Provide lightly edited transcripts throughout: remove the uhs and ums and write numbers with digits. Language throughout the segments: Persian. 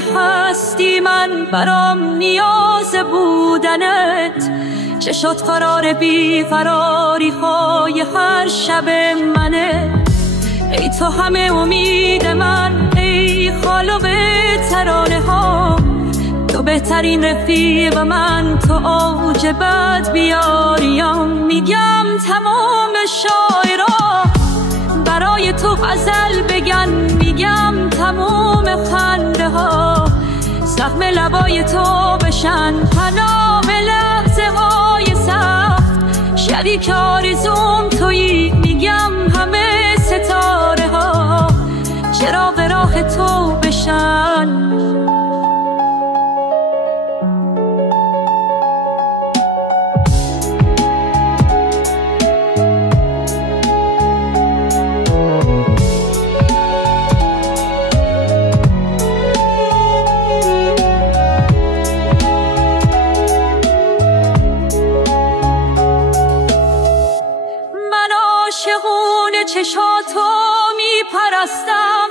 هستی من برام نیاز بودنت، چه شد قرار بی فراری های هر شب منه. ای تو همه امید من، ای خالق ترانه ها، تو بهترین رفیق من، تو اوج بد بیاریم. میگم تمام شاعرها برای تو غزل بگن، میگم تمام خنده ها زخم لبای تو بشن، پناه لحظه های سخت شریک آرزوم تویی. میگم همه ستاره ها چراغ راه تو بشن. عاشقونه چشاتو میپرستم،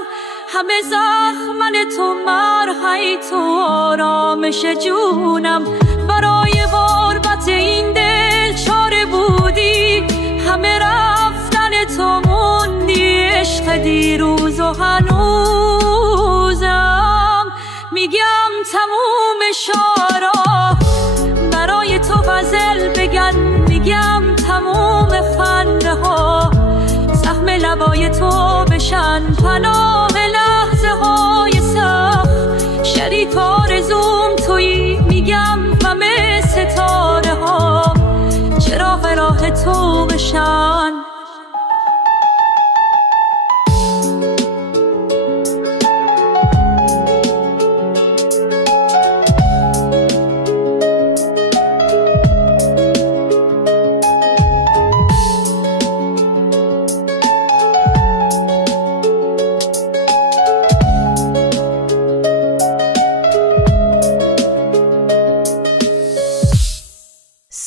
همه زخمن تو مرهی، تو آرامش جونم. برای غربت این دل چاره بودی، همه رفتن تو موندی، عشق دیروز و هنوزم. میگم تموم شعرها برای تو غزل بگن، میگم تموم خنده ها زخم لبای تو بشن، پناه لحظه های سخت شریک آرزوم تویی. میگم همه ستاره ها چراغ راه تو بشن.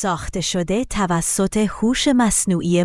ساخته شده توسط هوش مصنوعی